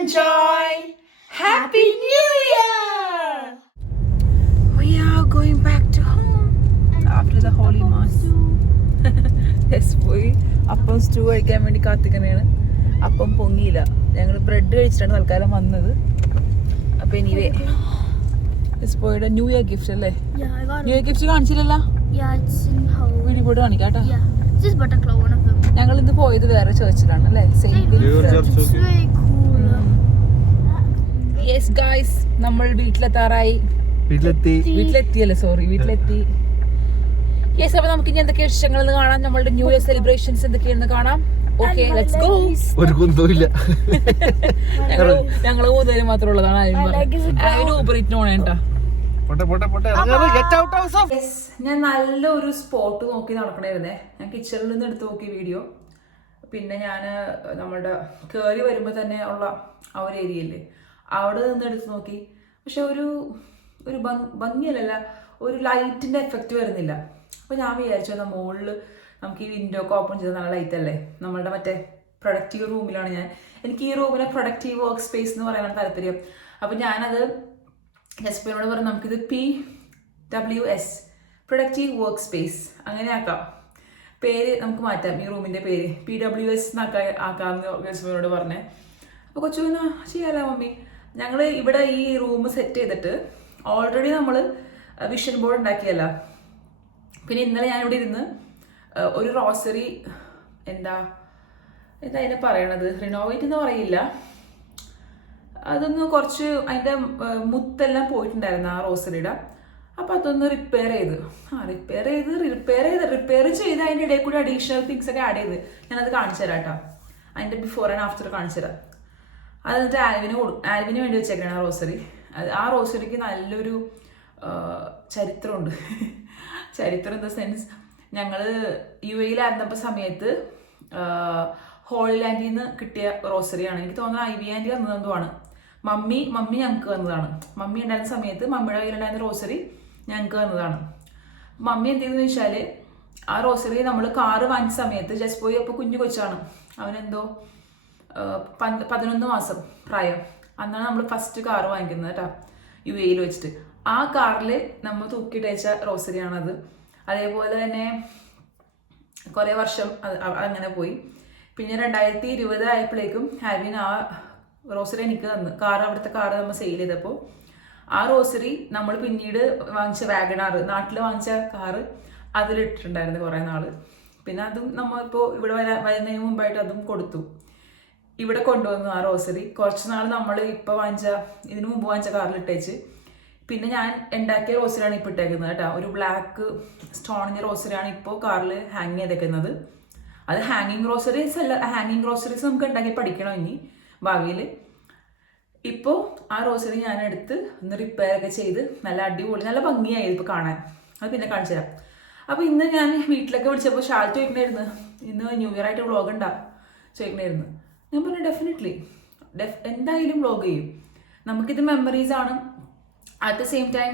enjoy. Happy New Year! We are going back to home after the Holy Mass. Yes, പോയി അപ്പം stew കഴിക്കാൻ വേണ്ടി കാത്തിക്കണേണ്. അപ്പം പൊങ്ങിയില്ല. ഞങ്ങൾ ബ്രെഡ് കഴിച്ചിട്ടാണ് തൽക്കാലം വന്നത്. അപ്പം എനിവേ പോയുടെ ന്യൂ ഇയർ ഗിഫ്റ്റ് അല്ലേ? ന്യൂ ഇയർ ഗിഫ്റ്റ് കാണിച്ചില്ലല്ലോ? വീഡിയോ കൂടെ കാണിക്കാട്ടോ. ഞങ്ങൾ ഇന്ന് പോയത് വേറെ ചേർച്ചിലാണ് അല്ലേ? യെസ് ഗായ്സ്, നമ്മൾ വീട്ടിലെത്താറായി. വീട്ടിലെത്തിയല്ലേ, സോറി, വീട്ടിലെത്തി. യെസ്, അപ്പൊ നമുക്ക് ഇനി എന്തൊക്കെ വിഷയങ്ങൾ കാണാം, നമ്മളുടെ ന്യൂ ഇയർ സെലിബ്രേഷൻസ് എന്തൊക്കെയാണെന്ന് കാണാം. Okay, let's go. ഒരു കുന്തമില്ല, ഞങ്ങള് മൂന്നുപേര് മാത്രം ഉള്ളതാണ്. അതിന് ഊബറിറ്റ് പോണേട്ടാ. ഞാൻ നല്ലൊരു സ്പോട്ട് നോക്കി നടക്കണായിരുന്നേ. ഞാൻ കിച്ചണിൽ നിന്ന് എടുത്ത് നോക്കി വീഡിയോ. പിന്നെ ഞാൻ നമ്മളുടെ കയറി വരുമ്പോൾ തന്നെ ഉള്ള ആ ഒരു ഏരിയയില്ലേ, അവിടെ നിന്ന് എടുത്ത് നോക്കി. പക്ഷെ ഒരു ഭംഗിയല്ല, ഒരു ലൈറ്റിന്റെ എഫക്റ്റ് വരുന്നില്ല. അപ്പൊ ഞാൻ വിചാരിച്ചു എന്നാൽ മുകളിൽ നമുക്ക് ഈ വിൻഡോ ഒക്കെ ഓപ്പൺ ചെയ്ത് നല്ല ലൈറ്റ് അല്ലേ. നമ്മളുടെ മറ്റേ പ്രൊഡക്റ്റീവ് റൂമിലാണ് എനിക്ക് ഈ റൂമിലെ പ്രൊഡക്റ്റീവ് വർക്ക് സ്പേസ് എന്ന് പറയാനാണ് താല്പര്യം. അപ്പൊ ഞാനത് ജസ്പിനോട് പറഞ്ഞു, നമുക്കിത് PWS പ്രൊഡക്റ്റീവ് വർക്ക് സ്പേസ് അങ്ങനെ ആക്കാം, പേര് നമുക്ക് മാറ്റാം, ഈ റൂമിന്റെ പേര് PWS ആക്കാമെന്ന് ജസ്പിനോട് പറഞ്ഞേ. അപ്പോൾ കൊച്ചു ചെയ്യാലോ മമ്മി. ഞങ്ങൾ ഇവിടെ ഈ റൂം സെറ്റ് ചെയ്തിട്ട് ഓൾറെഡി നമ്മൾ വിഷൻ ബോർഡ് ഉണ്ടാക്കിയല്ല. പിന്നെ ഇന്നലെ ഞാനിവിടെ ഇരുന്ന് ഒരു റോസറി എന്താ അതിനെ പറയണത്, റിനോവേറ്റ് എന്ന് പറയില്ല, അതൊന്ന് കുറച്ച് അതിൻ്റെ മുത്തെല്ലാം പോയിട്ടുണ്ടായിരുന്നു ആ റോസറിയുടെ. അപ്പം അതൊന്ന് റിപ്പയർ ചെയ്ത് അതിൻ്റെ ഇടയിൽ കൂടി അഡീഷണൽ തിങ്സ് ഒക്കെ ആഡ് ചെയ്ത് ഞാനത് കാണിച്ചു തരാം കേട്ടോ. അതിൻ്റെ ബിഫോർ ആൻഡ് ആഫ്റ്റർ കാണിച്ചു തരാം. അത് എന്നിട്ട് ആൽവിന് വേണ്ടി വെച്ചേക്കണം ആ റോസറി. ആ റോസറിക്ക് നല്ലൊരു ചരിത്രമുണ്ട്. ചരിത്രം ഇൻ ദ സെൻസ്, ഞങ്ങൾ UAE-ലായിരുന്നപ്പോൾ സമയത്ത് ഹോളി ലാൻഡിൽ നിന്ന് കിട്ടിയ റോസറിയാണ്. എനിക്ക് തോന്നുന്നത് IB ആൻറ്റി തന്നതെന്തുമാണ്. മമ്മി ഞങ്ങൾക്ക് തന്നതാണ്. മമ്മി ഉണ്ടായിരുന്ന സമയത്ത് മമ്മിയുടെ കയ്യിലുണ്ടായിരുന്ന റോസറി ഞങ്ങൾക്ക് തന്നതാണ്. മമ്മി എന്ത് ചെയ്തെന്ന് വെച്ചാൽ, ആ റോസറി നമ്മൾ കാറ് വാങ്ങിച്ച സമയത്ത് ജസ്റ്റ് പോയി, അപ്പോൾ കുഞ്ഞു കൊച്ചാണ്, അവനെന്തോ 11 മാസം പ്രായം. അന്നാണ് നമ്മൾ ഫസ്റ്റ് കാറ് വാങ്ങിക്കുന്നത് കേട്ടോ, UAE-ൽ വെച്ചിട്ട്. ആ കാറിൽ നമ്മൾ തൂക്കിയിട്ടയച്ച റോസറിയാണത്. അതേപോലെ തന്നെ കുറേ വർഷം അങ്ങനെ പോയി. പിന്നെ 2020 ആയപ്പോഴേക്കും ഹാവിൻ ആ റോസറി എനിക്ക് തന്നു. അവിടുത്തെ കാറ് നമ്മൾ സെയിൽ ചെയ്തപ്പോൾ ആ റോസറി നമ്മൾ പിന്നീട് വാങ്ങിച്ച വാഗണാർ, നാട്ടിൽ വാങ്ങിച്ച കാറ്, അതിലിട്ടിട്ടുണ്ടായിരുന്നു കുറേ നാൾ. പിന്നെ അതും നമ്മളിപ്പോൾ ഇവിടെ വരുന്നതിന് മുമ്പായിട്ട് അതും കൊടുത്തു. ഇവിടെ കൊണ്ടുവന്നു ആ റോസറി. കുറച്ച് നാൾ നമ്മൾ ഇതിനു മുമ്പ് വാങ്ങിച്ച കാറിലിട്ടേച്ച്. പിന്നെ ഞാൻ ഉണ്ടാക്കിയ റോസറിയാണ് ഇപ്പോൾ ഇട്ടേക്കുന്നത് കേട്ടോ. ഒരു ബ്ലാക്ക് സ്റ്റോണിൻ്റെ റോസറിയാണ് ഇപ്പോൾ കാറിൽ ഹാങ് ചെയ്തേക്കുന്നത്. അത് ഹാങ്ങിങ് റോസറീസ് അല്ല, ഹാങ്ങിങ് റോസറീസ് നമുക്ക് ഉണ്ടാക്കി പഠിക്കണം ഇനി ഭാവിയിൽ. ഇപ്പോൾ ആ റോസറി ഞാൻ എടുത്ത് ഒന്ന് റിപ്പയർ ഒക്കെ ചെയ്ത് നല്ല അടിപൊളി, നല്ല ഭംഗിയായി ഇപ്പോൾ കാണാൻ. അത് പിന്നെ കാണിച്ചു തരാം. അപ്പോൾ ഇന്ന് ഞാൻ വീട്ടിലൊക്കെ വിളിച്ചപ്പോൾ ഷാൽ ചോദിക്കണായിരുന്നു, ഇന്ന് ന്യൂ ഇയർ ആയിട്ട് വ്ളോഗ് ഉണ്ടാ ചോദിക്കണായിരുന്നു. ഞാൻ പറഞ്ഞു ഡെഫിനറ്റ്ലി എന്തായാലും വ്ളോഗ് ചെയ്യും. നമുക്കിത് മെമ്മറീസ് ആണ്. At the same time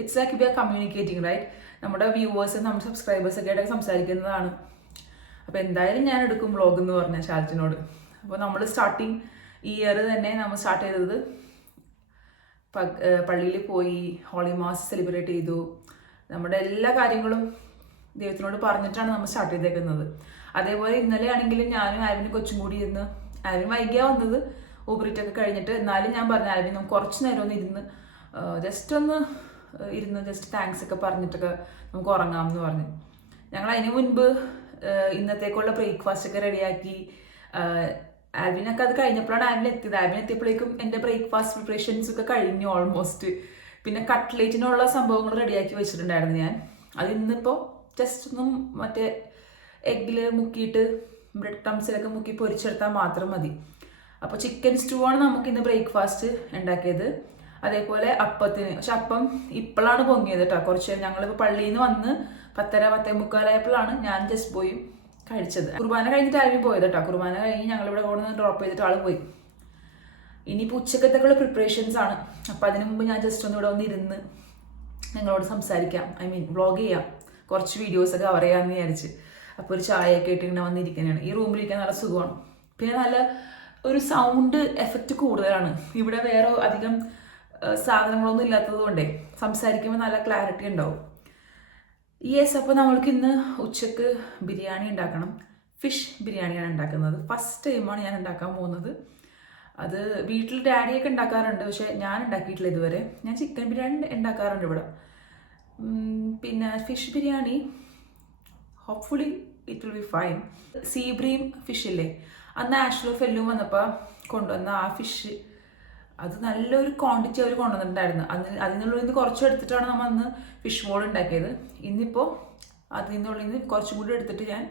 it's like we are communicating, right? നമ്മുടെ വ്യൂവേഴ്സും നമ്മുടെ സബ്സ്ക്രൈബേഴ്സൊക്കെ ആയിട്ട് സംസാരിക്കുന്നതാണ്. അപ്പോൾ എന്തായാലും ഞാൻ എടുക്കും വ്ളോഗ് എന്ന് പറഞ്ഞ ഷാൽറ്റിനോട്. അപ്പോൾ നമ്മൾ സ്റ്റാർട്ടിങ് ഇയർ തന്നെ നമ്മൾ സ്റ്റാർട്ട് ചെയ്തത് പള്ളിയിൽ പോയി ഹോളി മാസ് സെലിബ്രേറ്റ് ചെയ്തു. നമ്മുടെ എല്ലാ കാര്യങ്ങളും ദൈവത്തിനോട് പറഞ്ഞിട്ടാണ് നമ്മൾ സ്റ്റാർട്ട് ചെയ്തേക്കുന്നത്. അതേപോലെ ഇന്നലെ ആണെങ്കിലും ഞാനും ആൽവിനും കൊച്ചും കൂടി ഇരുന്ന്, ആൽവിൻ വൈകിയാ വന്നത് ഊബറിറ്റൊക്കെ കഴിഞ്ഞിട്ട്. എന്നാലും ഞാൻ പറഞ്ഞു ആൽവിൻ നമുക്ക് കുറച്ച് നേരം ഒന്ന് ഇരുന്ന് ജസ്റ്റ് താങ്ക്സ് ഒക്കെ പറഞ്ഞിട്ടൊക്കെ നമുക്ക് ഉറങ്ങാമെന്ന് പറഞ്ഞു. ഞങ്ങൾ അതിന് മുൻപ് ഇന്നത്തേക്കുള്ള ബ്രേക്ക്ഫാസ്റ്റ് ഒക്കെ റെഡിയാക്കി. ആൽവിനൊക്കെ അത് കഴിഞ്ഞപ്പോഴാണ് ആൽവിൻ എത്തിയത്. ആൽവിൻ എത്തിയപ്പോഴേക്കും എൻ്റെ ബ്രേക്ക്ഫാസ്റ്റ് പ്രിപ്പറേഷൻസ് ഒക്കെ കഴിഞ്ഞു ഓൾമോസ്റ്റ്. പിന്നെ കട്ട്ലേറ്റിനുള്ള സംഭവങ്ങൾ റെഡിയാക്കി വെച്ചിട്ടുണ്ടായിരുന്നു ഞാൻ. അത് ഇന്നിപ്പോൾ ജസ്റ്റ് ഒന്നും മറ്റേ എഗ്ഗിൽ മുക്കിയിട്ട് ബ്രെഡ് ക്രംസിലൊക്കെ മുക്കി പൊരിച്ചെടുത്താൽ മാത്രം മതി. അപ്പോൾ ചിക്കൻ സ്റ്റൂ ആണ് നമുക്കിന്ന് ബ്രേക്ക്ഫാസ്റ്റ് ഉണ്ടാക്കിയത്. അതേപോലെ അപ്പത്തിന്, പക്ഷെ അപ്പം ഇപ്പോഴാണ് പൊങ്ങിയത് കേട്ടോ. കുറച്ച് ഞങ്ങളിപ്പോൾ പള്ളിയിൽ നിന്ന് വന്ന് 10:45 ഞാൻ ജസ്റ്റ് പോയി കഴിച്ചത്. കുർബാന കഴിഞ്ഞിട്ട് ആരും പോയത് കേട്ടോ. കുർബാന കഴിഞ്ഞ് ഞങ്ങളിവിടെ കൊണ്ടുവന്ന് ഡ്രോപ്പ് ചെയ്തിട്ട് ആൾ പോയി. ഇനിയിപ്പോൾ ഉച്ചക്കത്തേക്കുള്ള പ്രിപ്പറേഷൻസ് ആണ്. അപ്പം അതിന് മുമ്പ് ഞാൻ ജസ്റ്റ് ഒന്ന് ഇവിടെ വന്നിരുന്ന് നിങ്ങളോട് സംസാരിക്കാം, വ്ളോഗ് ചെയ്യാം, കുറച്ച് വീഡിയോസൊക്കെ കവർ ചെയ്യാമെന്ന് വിചാരിച്ച്. അപ്പോൾ ഒരു ചായയൊക്കെ ഇട്ട് ഇങ്ങനെ വന്നിരിക്കുന്നതാണ്. ഈ റൂമിലിരിക്കാൻ നല്ല സുഖമാണ്. പിന്നെ നല്ല ഒരു സൗണ്ട് എഫക്റ്റ് കൂടുതലാണ്. ഇവിടെ വേറെ അധികം സാധനങ്ങളൊന്നും ഇല്ലാത്തത് കൊണ്ടേ സംസാരിക്കുമ്പോൾ നല്ല ക്ലാരിറ്റി ഉണ്ടാവും. യെസ്, അപ്പോൾ നമ്മൾക്ക് ഇന്ന് ഉച്ചക്ക് ബിരിയാണി ഉണ്ടാക്കണം. ഫിഷ് ബിരിയാണിയാണ് ഉണ്ടാക്കുന്നത്. ഫസ്റ്റ് ടൈമാണ് ഞാൻ ഉണ്ടാക്കാൻ പോകുന്നത്. അത് വീട്ടിൽ ഡാഡിയൊക്കെ ഉണ്ടാക്കാറുണ്ട്, പക്ഷെ ഞാൻ ഉണ്ടാക്കിയിട്ടില്ല ഇതുവരെ. ഞാൻ ചിക്കൻ ബിരിയാണി ഉണ്ടാക്കാറുണ്ട് ഇവിടെ. പിന്നെ fish biryani hopefully it will be fine. Sea bream fish ഇല്ലേ, അന്ന് ആഷ്ലോ ഫെല്ലും വന്നപ്പോൾ കൊണ്ടുവന്ന ആ ഫിഷ്, അത് നല്ലൊരു ക്വാണ്ടിറ്റി അവർ കൊണ്ടുവന്നിട്ടുണ്ടായിരുന്നു. അതിനുള്ളിൽ നിന്ന് കുറച്ച് എടുത്തിട്ടാണ് നമ്മൾ അന്ന് ഫിഷ് ബോൾ ഉണ്ടാക്കിയത്. ഇന്നിപ്പോൾ അതിനുള്ളിൽ നിന്ന് കുറച്ചും കൂടി എടുത്തിട്ട് ഞാൻ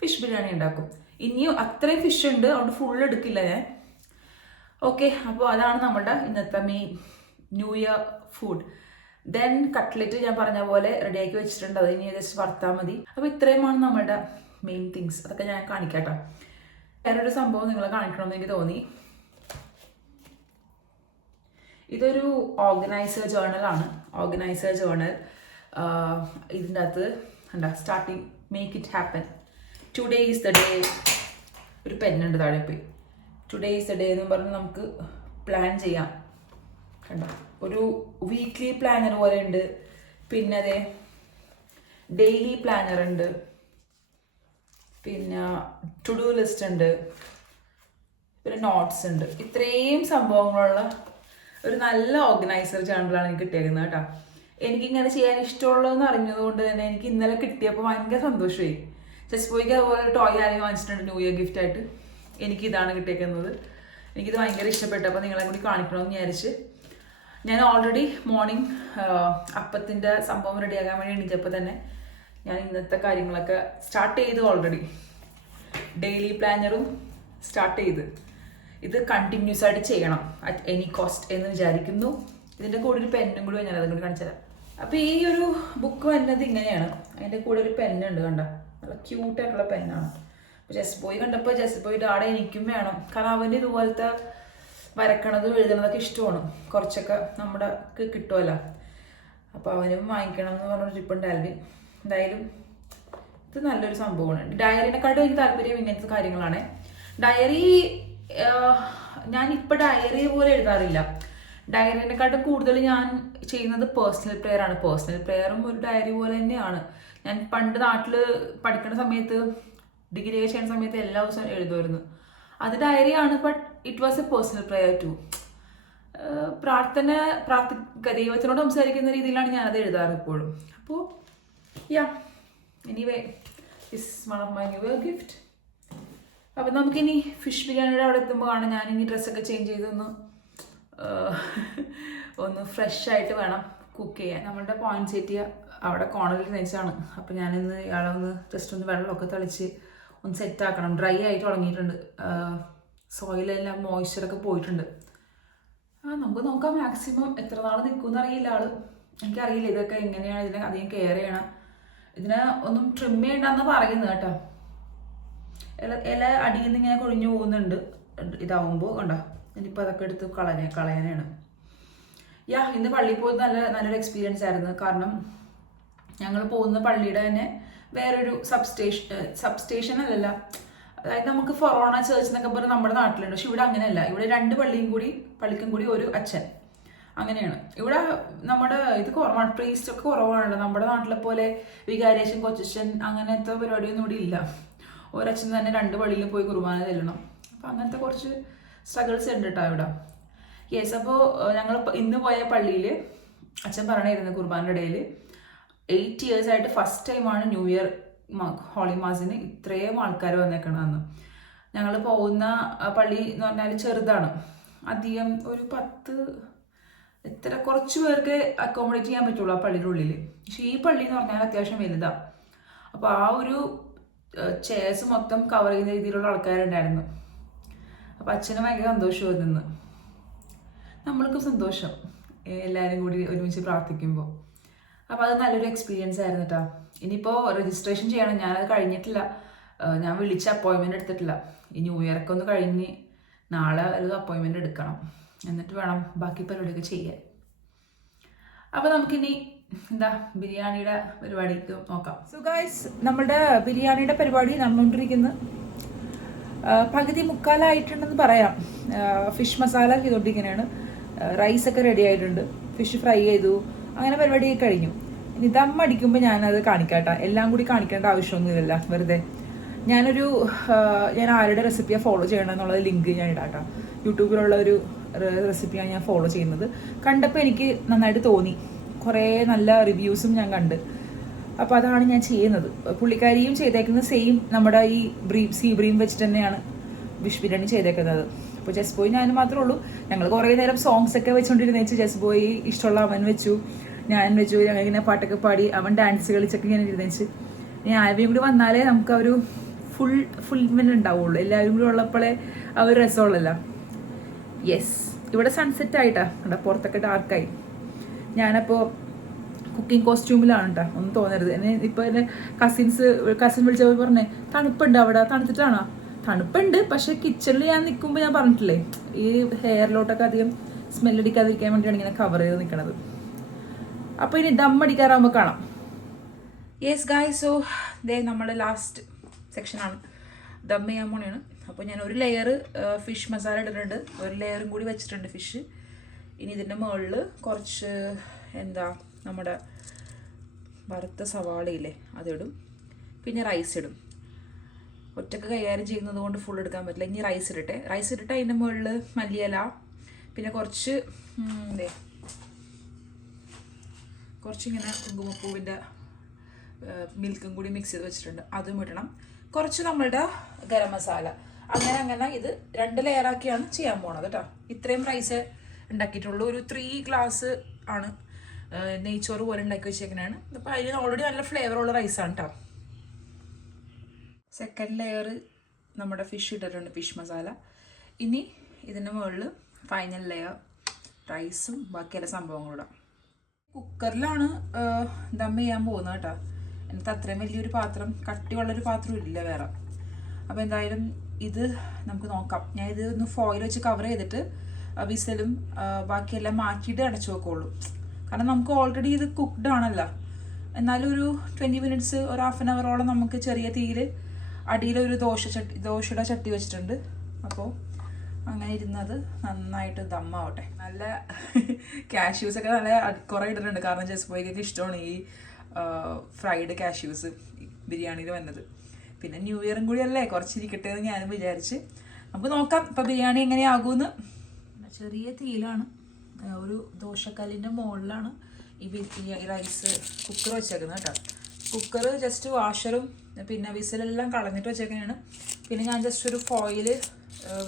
ഫിഷ് ബിരിയാണി ഉണ്ടാക്കും. ഇനിയും അത്രയും ഫിഷ് ഉണ്ട്, അതുകൊണ്ട് ഫുൾ എടുക്കില്ല ഞാൻ. ഓക്കെ, അപ്പോൾ അതാണ് നമ്മളുടെ ഇന്നത്തെ main new year food. Then cutlet ഞാൻ പറഞ്ഞ പോലെ റെഡിയാക്കി വെച്ചിട്ടുണ്ട്, അത് ഇനി ജസ്റ്റ് വറുത്താൽ മതി. അപ്പോൾ ഇത്രയുമാണ് നമ്മളുടെ മെയിൻ തിങ്സ്. അതൊക്കെ ഞാൻ കാണിക്കാട്ടോ. വേറൊരു സംഭവം നിങ്ങളെ കാണിക്കണമെന്ന് എനിക്ക് തോന്നി. ഇതൊരു ഓർഗനൈസർ ജേർണലാണ്. Organiser journal. ഇതിൻ്റെ അകത്ത് എന്താ starting make it happen, today is the day. ഒരു പെന്നുണ്ട് താഴെ പോയി. ടുഡേ ഈസ് ദ ഡേ എന്ന് പറഞ്ഞ് നമുക്ക് പ്ലാൻ ചെയ്യാം. കണ്ട, ഒരു വീക്ക്ലി പ്ലാനർ പോലെ ഉണ്ട്. പിന്നെ അതെ ഡെയിലി പ്ലാനർ ഉണ്ട്. പിന്നെ ടു ഡു ലിസ്റ്റ് ഉണ്ട്. പിന്നെ നോട്ട്സ് ഉണ്ട്. ഇത്രയും സംഭവങ്ങളുള്ള ഒരു നല്ല ഓർഗനൈസർ ജേർണലാണ് എനിക്ക് കിട്ടിയേക്കുന്നത് കേട്ടോ. എനിക്കിങ്ങനെ ചെയ്യാൻ ഇഷ്ടമുള്ളതെന്ന് അറിഞ്ഞത് കൊണ്ട് തന്നെ എനിക്ക് ഇന്നലെ കിട്ടിയപ്പോൾ ഭയങ്കര സന്തോഷമായി. ചെസ്പോയ്ക്ക് അതുപോലെ ടോയ് ആരെയും വാങ്ങിച്ചിട്ടുണ്ട് ന്യൂ ഇയർ ഗിഫ്റ്റ് ആയിട്ട്. എനിക്കിതാണ് കിട്ടിയേക്കുന്നത്. എനിക്കിത് ഭയങ്കര ഇഷ്ടപ്പെട്ടു. അപ്പോൾ നിങ്ങളെ കൂടി കാണിക്കണമെന്ന് വിചാരിച്ച് ഞാൻ ഓൾറെഡി മോർണിംഗ് അപ്പത്തിൻ്റെ സംഭവം റെഡിയാക്കാൻ വേണ്ടി എണീച്ചപ്പോൾ തന്നെ ഞാൻ ഇന്നത്തെ കാര്യങ്ങളൊക്കെ സ്റ്റാർട്ട് ചെയ്തു. ഓൾറെഡി ഡെയിലി പ്ലാനറും സ്റ്റാർട്ട് ചെയ്ത് ഇത് കണ്ടിന്യൂസ് ആയിട്ട് ചെയ്യണം അറ്റ് എനി കോസ്റ്റ് എന്ന് വിചാരിക്കുന്നു. ഇതിൻ്റെ കൂടെ ഒരു പെന്നും കൂടി ഞാൻ അതും കൂടി കാണിച്ചു തരാം. അപ്പോൾ ഈ ഒരു ബുക്ക് വരുന്നത് ഇങ്ങനെയാണ്. അതിൻ്റെ കൂടെ ഒരു പെന്നുണ്ട്, കണ്ട, നല്ല ക്യൂട്ടായിട്ടുള്ള പെന്നാണ്. അപ്പോൾ ജസ്റ്റ് ബോയ് കണ്ടപ്പോൾ ജസ്റ്റ് ബോയുടെ ആടെ എനിക്കും വേണം. കാരണം അവൻ്റെ ഇതുപോലത്തെ വരക്കണതും എഴുതണതൊക്കെ ഇഷ്ടമാണ്. കുറച്ചൊക്കെ നമ്മുടെ കിട്ടുമല്ലോ. അപ്പോൾ അവനും വാങ്ങിക്കണം എന്ന് പറഞ്ഞൊരു ട്രിപ്പുണ്ട് ആൽവിൻ. എന്തായാലും ഇത് നല്ലൊരു സംഭവമാണ്. ഡയറിനെക്കാട്ടും എനിക്ക് താല്പര്യം ഇങ്ങനത്തെ കാര്യങ്ങളാണ്. ഡയറി ഞാനിപ്പോൾ ഡയറി പോലെ എഴുതാറില്ല. ഡയറിനെക്കാട്ടും കൂടുതൽ ഞാൻ ചെയ്യുന്നത് പേഴ്സണൽ പ്രെയർ ആണ്. പേഴ്സണൽ പ്രെയറും ഒരു ഡയറി പോലെ തന്നെയാണ്. ഞാൻ പണ്ട് നാട്ടിൽ പഠിക്കുന്ന സമയത്ത്, ഡിഗ്രി ചെയ്യുന്ന സമയത്ത് എല്ലാ ദിവസവും എഴുതുമായിരുന്നു. അത് ഡയറിയാണ്, but it was a personal prayer too. ദൈവത്തിനോട് സംസാരിക്കുന്ന രീതിയിലാണ് ഞാനത് എഴുതാറ് എപ്പോഴും. അപ്പോൾ anyway this one of my new year gift. അപ്പം നമുക്കിനി ഫിഷ് ബിരിയാണിയുടെ അവിടെ എത്തുമ്പോൾ കാണാം. ഞാനിനി ഡ്രസ്സൊക്കെ ചേഞ്ച് ചെയ്തൊന്ന് ഫ്രഷ് ആയിട്ട് വേണം കുക്ക് ചെയ്യാൻ. നമ്മളുടെ പോയിന്റ് സെറ്റ് അവിടെ കോണലിൽ വെച്ചാണ്. അപ്പം ഞാനിന്ന് ഇയാളെ ഒന്ന് ജസ്റ്റ് ഒന്ന് വെള്ളമൊക്കെ തളിച്ച് ഒന്ന് സെറ്റാക്കണം. ഡ്രൈ ആയിട്ട് തുടങ്ങിയിട്ടുണ്ട്. സോയിലെല്ലാം മോയ്സ്ചറൊക്കെ പോയിട്ടുണ്ട്. നമുക്ക് നോക്കാം മാക്സിമം എത്ര നാൾ നിൽക്കുമെന്ന് അറിയില്ല ആള്. എനിക്കറിയില്ല ഇതൊക്കെ എങ്ങനെയാണ് ഇതിനെ അധികം കെയർ ചെയ്യണം. ഇതിനെ ഒന്നും ട്രിം ചെയ്യണ്ടെന്ന് പറയുന്നത് കേട്ടോ. ഇല അടിയിൽ നിന്ന് ഇങ്ങനെ കൊഴിഞ്ഞു പോകുന്നുണ്ട്. ഇതാവുമ്പോൾ കണ്ടോ, ഇനിയിപ്പോൾ അതൊക്കെ എടുത്ത് കളയാനാണ്. ഇന്ന് പള്ളിയിൽ പോയത് നല്ലൊരു എക്സ്പീരിയൻസ് ആയിരുന്നു. കാരണം ഞങ്ങൾ പോകുന്ന പള്ളിയുടെ തന്നെ വേറൊരു സബ്സ്റ്റേഷൻ അല്ലല്ല, അതായത് നമുക്ക് ഫൊറോണ ചേർച്ച് എന്നൊക്കെ പറഞ്ഞാൽ നമ്മുടെ നാട്ടിലുണ്ട്. പക്ഷെ ഇവിടെ അങ്ങനെയല്ല. ഇവിടെ 2 പള്ളിക്കും കൂടി ഒരു അച്ഛൻ, അങ്ങനെയാണ്. ഇവിടെ നമ്മുടെ ഇത് കുറവാണ്, പ്രീസ്റ്റ് ഒക്കെ കുറവാണല്ലോ. നമ്മുടെ നാട്ടിലെ പോലെ വികാരിയച്ഛൻ, കൊച്ചച്ഛൻ അങ്ങനത്തെ പരിപാടിയൊന്നും ഇവിടെ ഇല്ല. ഒരച്ഛൻ തന്നെ 2 പള്ളിയിൽ പോയി കുർബാന ചെല്ലണം. അപ്പം അങ്ങനത്തെ കുറച്ച് സ്ട്രഗിൾസ് ഉണ്ട് കേട്ടോ ഇവിടെ. യെസ്, അപ്പോൾ ഞങ്ങൾ ഇന്ന് പോയ പള്ളിയിൽ അച്ഛൻ പറഞ്ഞിരുന്നു കുർബാനയുടെ ഇടയിൽ 8 years ആയിട്ട് ഫസ്റ്റ് ടൈമാണ് ന്യൂ ഇയർ ഹോളി മാസിന് ഇത്രയും ആൾക്കാർ വന്നേക്കണമെന്ന്. ഞങ്ങൾ പോകുന്ന പള്ളി എന്ന് പറഞ്ഞാൽ ചെറുതാണ്, അധികം ഒരു 10 കുറച്ച് പേർക്ക് അക്കോമഡേറ്റ് ചെയ്യാൻ പറ്റുള്ളൂ ആ പള്ളിയുടെ ഉള്ളിൽ. പക്ഷെ ഈ പള്ളി എന്ന് പറഞ്ഞാൽ അത്യാവശ്യം വലുതാണ്. അപ്പോൾ ആ ഒരു ചെയർസ് മൊത്തം കവർ ചെയ്യുന്ന രീതിയിലുള്ള ആൾക്കാരുണ്ടായിരുന്നു. അപ്പം അച്ഛന് ഭയങ്കര സന്തോഷമായിരുന്നു. നമ്മൾക്കും സന്തോഷം എല്ലാവരും കൂടി ഒരുമിച്ച് പ്രാർത്ഥിക്കുമ്പോൾ. അപ്പോൾ അത് നല്ലൊരു എക്സ്പീരിയൻസ് ആയിരുന്നു കേട്ടോ. ഇനിയിപ്പോൾ രജിസ്ട്രേഷൻ ചെയ്യണം. ഞാനത് കഴിഞ്ഞിട്ടില്ല. ഞാൻ വിളിച്ച അപ്പോയിൻമെൻറ്റ് എടുത്തിട്ടില്ല. ഈ ന്യൂ ഇയറൊക്കെ ഒന്ന് കഴിഞ്ഞ് നാളെ ഒരു അപ്പോയിൻമെൻറ്റ് എടുക്കണം. എന്നിട്ട് വേണം ബാക്കി പരിപാടിയൊക്കെ ചെയ്യാൻ. അപ്പോൾ നമുക്കിനി ബിരിയാണിയുടെ പരിപാടിക്ക് നോക്കാം. സോ ഗൈസ്, നമ്മുടെ ബിരിയാണിയുടെ പരിപാടി നടന്നുകൊണ്ടിരിക്കുന്നു. പകുതി മുക്കാലായിട്ടുണ്ടെന്ന് പറയാം. ഫിഷ് മസാല ചെയ്തുകൊണ്ടിരിക്കുന്നതാണ്. റൈസൊക്കെ റെഡി ആയിട്ടുണ്ട്. ഫിഷ് ഫ്രൈ ചെയ്തു. അങ്ങനെ പരിപാടി കഴിഞ്ഞു. ഇനി ദം അടിക്കുമ്പോൾ ഞാനത് കാണിക്കാട്ടോ. എല്ലാം കൂടി കാണിക്കേണ്ട ആവശ്യമൊന്നുമില്ല, വെറുതെ. ഞാൻ ആരുടെ റെസിപ്പിയാണ് ഫോളോ ചെയ്യണം എന്നുള്ളത് ലിങ്ക് ഞാൻ ഇടാട്ടോ. യൂട്യൂബിലുള്ള ഒരു റെസിപ്പിയാണ് ഞാൻ ഫോളോ ചെയ്യുന്നത്. കണ്ടപ്പോൾ എനിക്ക് നന്നായിട്ട് തോന്നി. കുറേ നല്ല റിവ്യൂസും ഞാൻ കണ്ട്. അപ്പോൾ അതാണ് ഞാൻ ചെയ്യുന്നത്. പുള്ളിക്കാരിയും ചെയ്തേക്കുന്നത് സെയിം നമ്മുടെ ഈ സീ ബ്രീം വെച്ചിട്ട് തന്നെയാണ് ഫിഷ് ബിരിയാണി ചെയ്തേക്കുന്നത്. അപ്പോൾ ജസ് ബോയ് ഞാൻ മാത്രമേ ഉള്ളൂ. ഞങ്ങൾ കുറേ നേരം സോങ്സ് ഒക്കെ വെച്ചുകൊണ്ടിരുന്ന വെച്ച് ജസ് ബോയ് ഇഷ്ടമുള്ള അവൻ വെച്ചു, ഞാൻ വെച്ചു. ഞങ്ങൾ ഇങ്ങനെ പാട്ടൊക്കെ പാടി അവൻ ഡാൻസ് കളിച്ചൊക്കെ ഇങ്ങനെ ഇരുന്നേച്ച്. ഇനി ആരും കൂടി വന്നാലേ നമുക്ക് ഒരു ഫുൾമെന്റ് ഉണ്ടാവുള്ളൂ. എല്ലാവരും കൂടി ഉള്ളപ്പോഴേ ആ ഒരു രസമുള്ളല്ലോ. യെസ്, ഇവിടെ സൺസെറ്റ് ആയിട്ടാ കേട്ടോ, പുറത്തൊക്കെ ഡാർക്കായി. ഞാനപ്പോൾ കുക്കിംഗ് കോസ്റ്റ്യൂമിലാണ് കേട്ടോ, ഒന്നും തോന്നരുത്. എന്നെ ഇപ്പോൾ എൻ്റെ കസിൻ വിളിച്ചപ്പോൾ പറഞ്ഞേ തണുപ്പുണ്ട് അവിടെ, തണുത്തിട്ടാണോ? തണുപ്പുണ്ട്, പക്ഷെ കിച്ചണിൽ ഞാൻ നിൽക്കുമ്പോൾ ഞാൻ പറഞ്ഞിട്ടില്ലേ ഈ ഹെയറിലോട്ടൊക്കെ അധികം സ്മെല്ലടിക്കാതിരിക്കാൻ വേണ്ടിയാണ് ഇങ്ങനെ കവർ ചെയ്ത് നിൽക്കണത്. അപ്പോൾ ഇനി ദം അടിക്കാറാകുമ്പോൾ കാണാം. യെസ് ഗായ്സ്, സോ ദേ നമ്മുടെ ലാസ്റ്റ് സെക്ഷനാണ്, ദം ചെയ്യാൻ പോണെയാണ്. അപ്പോൾ ഞാൻ ഒരു ലെയർ ഫിഷ് മസാല ഇട്ടിട്ടുണ്ട്, ഒരു ലെയറും കൂടി വെച്ചിട്ടുണ്ട് ഫിഷ്. ഇനി ഇതിൻ്റെ മുകളിൽ കുറച്ച് നമ്മുടെ വറുത്ത സവാളയില്ലേ അതിടും, പിന്നെ റൈസ് ഇടും. ഒറ്റക്ക് കൈകാര്യം ചെയ്യുന്നത് കൊണ്ട് ഫുൾ എടുക്കാൻ പറ്റില്ല. ഇനി റൈസ് ഇട്ടിട്ട് അതിൻ്റെ മുകളിൽ മല്ലിയില, പിന്നെ കുറച്ചിങ്ങനെ കുങ്കുമപ്പൂവിൻ്റെ മിൽക്കും കൂടി മിക്സ് ചെയ്ത് വെച്ചിട്ടുണ്ട്, അതും ഇടണം. കുറച്ച് നമ്മളുടെ ഗരം മസാല. അങ്ങനെ ഇത് 2 ലെയറാക്കിയാണ് ചെയ്യാൻ പോണത് കേട്ടോ. ഇത്രയും റൈസ് ഉണ്ടാക്കിയിട്ടുള്ളൂ. ഒരു 3 ഗ്ലാസ് ആണ് നെയ്ച്ചോറ് പോലെ ഉണ്ടാക്കി വെച്ചേക്കുന്നതാണ്. അപ്പോൾ അതിന് ഓൾറെഡി നല്ല ഫ്ലേവറുള്ള റൈസാണ് കേട്ടോ. സെക്കൻഡ് ലെയർ നമ്മുടെ ഫിഷ് ഇട്ടിട്ടുണ്ട്, ഫിഷ് മസാല. ഇനി ഇതിൻ്റെ മുകളിൽ ഫൈനൽ ലെയർ റൈസും ബാക്കിയുള്ള സംഭവങ്ങളും ഇടാം. കുക്കറിലാണ് ദം ചെയ്യാൻ പോകുന്നത് കേട്ടോ. എനിക്ക് അത്രയും വലിയൊരു പാത്രം, കട്ടിയുള്ളൊരു പാത്രം ഇല്ല വേറെ. അപ്പോൾ എന്തായാലും ഇത് നമുക്ക് നോക്കാം. ഞാൻ ഇത് ഒന്ന് ഫോയിൽ വെച്ച് കവർ ചെയ്തിട്ട് വിസലും ബാക്കിയെല്ലാം മാറ്റിയിട്ട് അടച്ചു വെക്കുള്ളൂ. കാരണം നമുക്ക് ഓൾറെഡി ഇത് കുക്ക്ഡ് ആണല്ലോ. എന്നാലും ഒരു 20 മിനിറ്റ്സ്, ഒരു ഹാഫ് ആൻ അവറോളം നമുക്ക് ചെറിയ തീയിൽ അടിയിലൊരു ദോശയുടെ ചട്ടി വെച്ചിട്ടുണ്ട്. അപ്പോൾ അങ്ങനെ ഇരുന്നത് നന്നായിട്ട് ദമ്മാവട്ടെ. നല്ല കാഷ്യൂസൊക്കെ നല്ല കുറേ ഇട്ടിട്ടുണ്ട്. കാരണം ജസ്ബോയ്ക്കൊക്കെ ഇഷ്ടമാണ് ഈ ഫ്രൈഡ് കാഷ്യൂസ് ബിരിയാണിയിൽ വന്നത്. പിന്നെ ന്യൂ ഇയറും കൂടി അല്ലേ, കുറച്ചിരിക്കട്ടെ എന്ന് ഞാനും വിചാരിച്ച്. നമുക്ക് നോക്കാം ഇപ്പോൾ ബിരിയാണി എങ്ങനെയാകുമെന്ന്. ചെറിയ തീയിലാണ്, ഒരു ദോശക്കല്ലിൻ്റെ മുകളിലാണ് ഈ റൈസ് കുക്കർ വെച്ചേക്കുന്നത് കേട്ടോ. കുക്കർ ജസ്റ്റ് വാഷറും പിന്നെ വിസിലെല്ലാം കളഞ്ഞിട്ട് വെച്ചേക്കുന്നതാണ്. പിന്നെ ഞാൻ ജസ്റ്റ് ഒരു ഫോയിൽ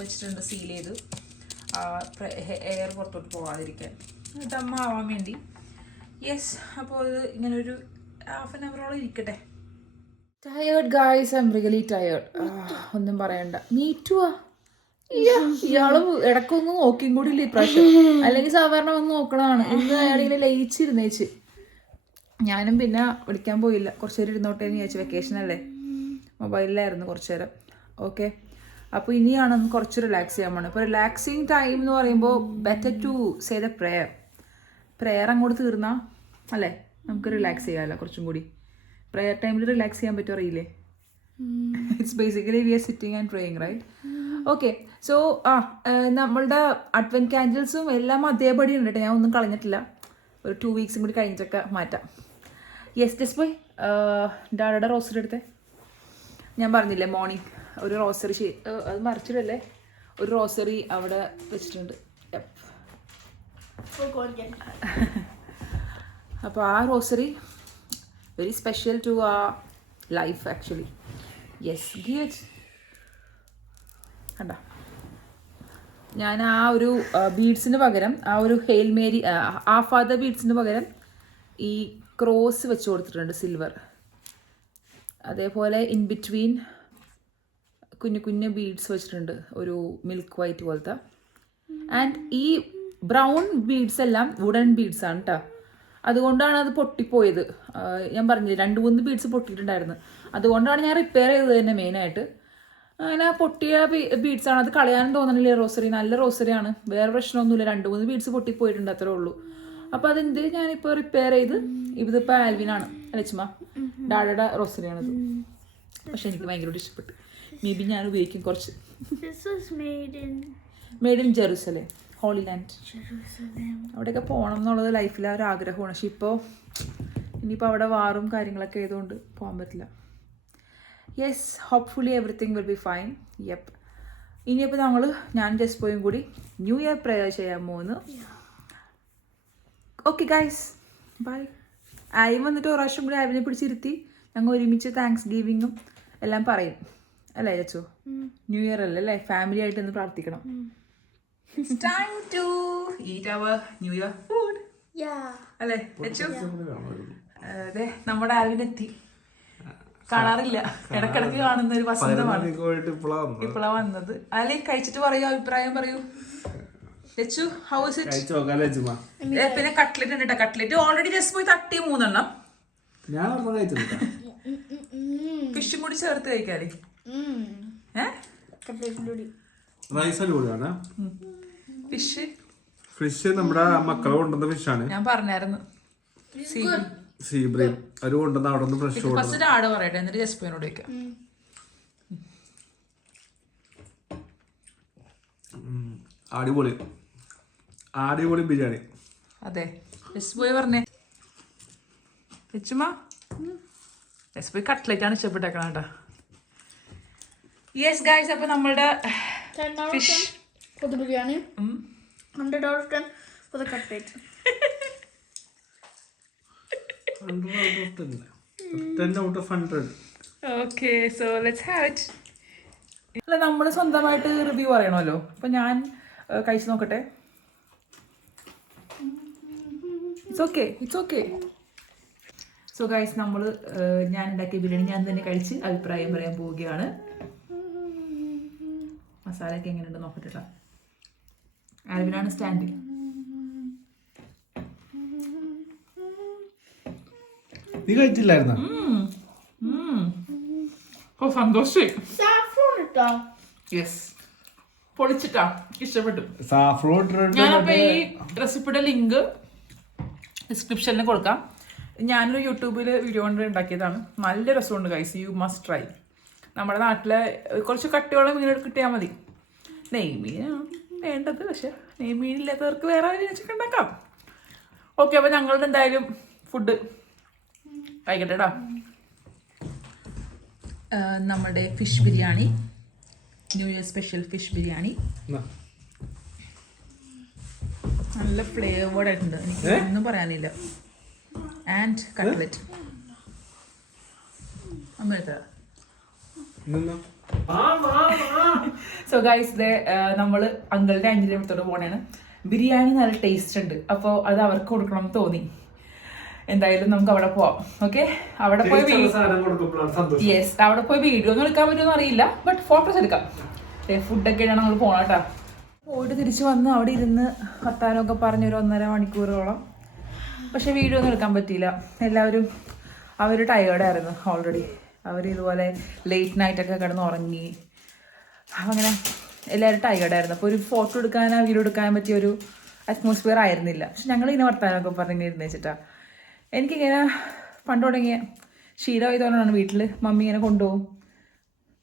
വെച്ചിട്ടുണ്ട്, സീൽ ചെയ്ത് എയർ പുറത്തോട്ട് പോകാതിരിക്കാൻ, ദമ്മാവാൻ വേണ്ടി. യെസ്, അപ്പോൾ ഇത് ഇങ്ങനെ ഒരു ഹാഫ് ആൻ അവറോളം ഇരിക്കട്ടെ. Tired guys, I am really tired. ഒന്നും പറയണ്ട. മീറ്റുവാ ഇയാള് ഇടക്കൊന്നും നോക്കിയും കൂടി ഇല്ല ഇപ്രാവശ്യം. അല്ലെങ്കിൽ സാധാരണ വന്ന് നോക്കണതാണ്. ഇന്ന് അയാളിങ്ങനെ ലയിച്ചിരുന്നേച്ച്. ഞാനും പിന്നെ വിളിക്കാൻ പോയില്ല, കുറച്ച് നേരം ഇരുന്നോട്ടേ എന്ന് വിചാരിച്ചു. വെക്കേഷൻ അല്ലേ, മൊബൈലിലായിരുന്നു കുറച്ച് നേരം. ഓക്കെ, അപ്പോൾ ഇനിയാണ് കുറച്ച് റിലാക്സ് ചെയ്യാൻ പോകണം. ഇപ്പോൾ റിലാക്സിങ് ടൈം എന്ന് പറയുമ്പോൾ better to say the prayer അങ്ങോട്ട് തീർന്നാൽ അല്ലേ നമുക്ക് റിലാക്സ് ചെയ്യാമല്ലോ കുറച്ചും കൂടി. പ്രെയർ ടൈമിൽ റിലാക്സ് ചെയ്യാൻ പറ്റുമോ അറിയില്ലേ? It's basically we are sitting and praying, right? Okay, so നമ്മളുടെ അഡ്വെൻറ്റ് കാൻഡിൽസും എല്ലാം അതേപടി ഉണ്ട് കേട്ടോ. ഞാൻ ഒന്നും കളഞ്ഞിട്ടില്ല. ഒരു 2 വീക്സും കൂടി കഴിഞ്ഞിട്ടൊക്കെ മാറ്റാം. യെസ് ജസ്റ്റ് പോയി ഡാഡയുടെ റോസറി എടുത്തേ. ഞാൻ പറഞ്ഞില്ലേ മോർണിംഗ് ഒരു റോസറി അത് മറിച്ചിടല്ലേ, ഒരു റോസറി അവിടെ വെച്ചിട്ടുണ്ട്. അപ്പോൾ ആ റോസറി വെരി സ്പെഷ്യൽ ടു ആ life actually. Yes, give it. കണ്ട, ഞാൻ ആ ഒരു ബീഡ്സിന് പകരം ആ ഒരു ഹെയിൽ മേരി ആഫാദ ബീഡ്സിന് പകരം ഈ ക്രോസ് വെച്ച് കൊടുത്തിട്ടുണ്ട്, സിൽവർ. അതേപോലെ ഇൻ ബിറ്റ്വീൻ കുഞ്ഞു കുഞ്ഞു ബീഡ്സ് വെച്ചിട്ടുണ്ട്, ഒരു മിൽക്ക് വൈറ്റ് പോലത്തെ. ആൻഡ് ഈ ബ്രൗൺ ബീഡ്സ് എല്ലാം വുഡൻ ബീഡ്സ് ആണ് കേട്ടോ. അതുകൊണ്ടാണ് അത് പൊട്ടിപ്പോയത്. ഞാൻ പറഞ്ഞില്ലേ 2-3 ബീഡ്സ് പൊട്ടിയിട്ടുണ്ടായിരുന്നു. അതുകൊണ്ടാണ് ഞാൻ റിപ്പയർ ചെയ്തത് തന്നെ മെയിനായിട്ട്. അങ്ങനെ പൊട്ടിയ ബീഡ്സാണ്. അത് കളയാനും തോന്നണില്ലേ റോസറി, നല്ല റോസറിയാണ്, വേറെ പ്രശ്നമൊന്നുമില്ല. 2-3 ബീഡ്സ് പൊട്ടിപ്പോയിട്ടുണ്ട്, അത്രേ ഉള്ളൂ. അപ്പോൾ അതെന്ത് ഞാനിപ്പോൾ റിപ്പയർ ചെയ്ത്, ഇതിപ്പോൾ ആൽവിനാണ് ലച്ചുമ ഡാഡയുടെ റോസറിയാണിത്. പക്ഷെ എനിക്ക് ഭയങ്കരമായിട്ട് ഇഷ്ടപ്പെട്ടു. മേ ബി ഞാൻ ഉപയോഗിക്കും കുറച്ച്. This was made in Jerusalem, holy land. Jerusalem. അവിടെയൊക്കെ പോകണം എന്നുള്ളത് ലൈഫിലെ ഒരു ആഗ്രഹമാണ്. പക്ഷെ ഇനിയിപ്പോൾ അവിടെ വാറും കാര്യങ്ങളൊക്കെ ആയതുകൊണ്ട് പോകാൻ പറ്റില്ല. Yes, hopefully everything will be fine. Yep. ഇനിയിപ്പോൾ ഞാൻ ജസ്പോയും കൂടി ന്യൂ ഇയർ പ്രേയർ ചെയ്യാൻ പോകുന്നു. Okay guys, bye. ആയും വന്നിട്ട് ഒരു പ്രാവശ്യം കൂടി ആവിനെ പിടിച്ചിരുത്തി ഞങ്ങൾ ഒരുമിച്ച് താങ്ക്സ് ഗിവിങ്ങും എല്ലാം പറയും അല്ലേ ചച്ചു? ന്യൂ ഇയർ അല്ലേ, ഫാമിലി ആയിട്ട് ഒന്ന് പ്രാർത്ഥിക്കണം. Time to eat our New Year food. Yeah. അല്ലേ ചച്ചു? അതെ, നമ്മുടെ ആവിനെത്തി. കാണാറില്ല, ഇടക്കിടക്ക് കാണുന്ന ഒരു വസന്തമാണ് ഇപ്പോഴാ വന്നത്. അല്ലെ കഴിച്ചിട്ട് പറയൂ, അഭിപ്രായം പറയൂ. Lachu, how is it? പിന്നെ കട്ട്ലറ്റ് ഉണ്ട് കേട്ടോ. കട്ട്ലറ്റ് ഓൾറെഡി ജസ്റ്റ് പോയി തട്ടി 3 എണ്ണം. ഫിഷും കൂടി ചേർത്ത് കഴിക്കാല്ലേ? ഫിഷ് നമ്മുടെ മക്കളെ കൊണ്ടുവന്ന ഫിഷാണ്. ഞാൻ പറഞ്ഞായിരുന്നു സീബ്രീം അവര് കൊണ്ടുവന്ന അവിടെ നിന്ന് ഫ്രഷ്. ഫസ്റ്റ് ആട് പറയട്ടെ, എന്നിട്ട് ജസ്പോനോട് വെക്കാം. അടിപൊളി ബിരിയാണി. അതെ, ജസ്പോയി പറഞ്ഞേ. ജസ്പോയി കട്ട്ലറ്റ് ആണ് ഇഷ്ടപ്പെട്ടേക്കണം കേട്ടോ. യെസ് ഗൈസ്, അപ്പൊ നമ്മളുടെ 10 out of 10 for the biryani. 100 out of 10 for the cutlet. 10 out of 100. Okay, so let's have it. അല്ല, നമ്മൾ സ്വന്തമായിട്ട് റിവ്യൂ പറയണമല്ലോ. അപ്പം ഞാൻ കഴിച്ചു നോക്കട്ടെ. It's okay. സോ ഗൈസ്, ഞാൻ ഉണ്ടാക്കിയ ബിരിയാണി ഞാൻ തന്നെ കഴിച്ച് അഭിപ്രായം പറയാൻ പോവുകയാണ്. മസാലയൊക്കെ എങ്ങനെയുണ്ട് നോക്കട്ടെ. ആൽവിനാണ് സ്റ്റാൻഡ്. നീ കഴിച്ചില്ലായിരുന്നോ? സന്തോഷമായി. Saffron ഇട്ടാ? യെസ്, പൊളിച്ചിട്ടാ, ഇഷ്ടപ്പെട്ടു. സാഫ്രോൺ ഞാനപ്പോ ഈ റെസിപ്പിയുടെ ലിങ്ക് ഡിസ്ക്രിപ്ഷനിൽ കൊടുക്കാം. ഞാനൊരു യൂട്യൂബിൽ വീഡിയോ കൊണ്ട് ഉണ്ടാക്കിയതാണ്. നല്ല രസമുണ്ട് ഗൈസ്, യു മസ്റ്റ് ട്രൈ. നമ്മുടെ നാട്ടിലെ കുറച്ച് കട്ടിയോളം മീൻ കിട്ടിയാൽ മതി. നെയ്മീനാണ് വേണ്ടത്, പക്ഷെ നെയ്മീനില്ലാത്തവർക്ക് വേറെ വെച്ചൊക്കെ ഉണ്ടാക്കാം. ഓക്കെ, അപ്പോൾ ഞങ്ങളുടെ എന്തായാലും ഫുഡ് കഴിക്കട്ടെടാ. നമ്മുടെ fish biryani, new year special fish biryani നല്ല ഫ്ലേവേർഡ് ആയിട്ടുണ്ട്. എനിക്ക് ഒന്നും പറയാനില്ല. ആൻഡ് കട്ട്ലറ്റ് അമ്മ. സോ ഗൈസ്, നമ്മൾ അങ്കിളുടെ അഞ്ചിനടുത്തോട് പോണേണ്. ബിരിയാണി നല്ല ടേസ്റ്റ് ഉണ്ട്, അപ്പോൾ അത് അവർക്ക് കൊടുക്കണം എന്ന് തോന്നി. എന്തായാലും നമുക്ക് അവിടെ പോവാം. ഓക്കെ, അവിടെ പോയി വീഡിയോ ഒന്നും എടുക്കാൻ പറ്റുമെന്ന് അറിയില്ല, ബട്ട് ഫോട്ടോസ് എടുക്കാം. ഫുഡൊക്കെയാണ് നമ്മൾ പോകണം കേട്ടോ. പോയിട്ട് തിരിച്ച് വന്ന് അവിടെ ഇരുന്ന് വർത്താനമൊക്കെ പറഞ്ഞൊരു 1.5 മണിക്കൂറോളം. പക്ഷെ വീഡിയോ ഒന്നും എടുക്കാൻ പറ്റിയില്ല. എല്ലാവരും അവർ ടയേർഡായിരുന്നു ഓൾറെഡി. അവർ ഇതുപോലെ ലേറ്റ് നൈറ്റൊക്കെ കിടന്ന് ഉറങ്ങി. അങ്ങനെ എല്ലാവരും ടയേർഡായിരുന്നു. അപ്പോൾ ഒരു ഫോട്ടോ എടുക്കാനോ വീഡിയോ എടുക്കാൻ പറ്റിയൊരു അറ്റ്മോസ്ഫിയർ ആയിരുന്നില്ല. പക്ഷെ ഞങ്ങളിങ്ങനെ വർത്താനമൊക്കെ പറഞ്ഞിരുന്നു വെച്ചിട്ടാണ്. എനിക്കിങ്ങനെ പണ്ട് തുടങ്ങിയ ശീലമായതുകൊണ്ടാണ്. വീട്ടിൽ മമ്മി ഇങ്ങനെ കൊണ്ടുപോകും,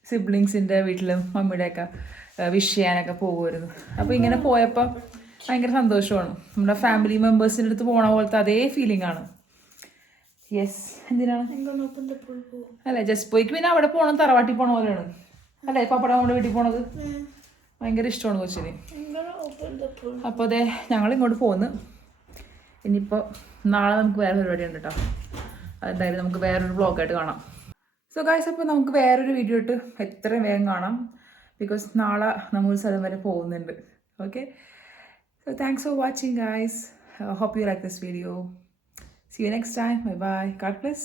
സിബ്ലിങ്സിൻ്റെ വീട്ടിലും മമ്മിയുടെയൊക്കെ വിഷ് ചെയ്യാനൊക്കെ പോകുമായിരുന്നു. അപ്പോൾ ഇങ്ങനെ പോയപ്പോൾ ഭയങ്കര സന്തോഷമാണ്. നമ്മുടെ ഫാമിലി മെമ്പേഴ്സിൻ്റെ അടുത്ത് പോണ പോലത്തെ അതേ ഫീലിംഗ് ആണ്. യെസ്, എന്തിനാണ് അല്ലേ ജസ്പോയ്ക്ക് പിന്നെ അവിടെ പോകണം, തറവാട്ടിൽ പോണ പോലെയാണ് അല്ലേ പപ്പട നമ്മുടെ വീട്ടിൽ പോണത്. ഭയങ്കര ഇഷ്ടമാണ് കൊച്ചിന്. അപ്പോൾ അതെ, ഞങ്ങളിങ്ങോട്ട് പോന്ന്. ഇനിയിപ്പോൾ നാളെ നമുക്ക് വേറെ പരിപാടി ഉണ്ട് കേട്ടോ. അതെന്തായാലും നമുക്ക് വേറൊരു വ്ളോഗായിട്ട് കാണാം. സോ ഗൈസ്, അപ്പോൾ നമുക്ക് വേറൊരു വീഡിയോ ഇട്ട് എത്രയും വേഗം കാണാം. ബിക്കോസ് നാളെ നമ്മളൊരു സ്ഥലം വരെ പോകുന്നുണ്ട്. Okay, so thanks for watching guys. Hope you like this video. See you next time. Bye bye. God bless.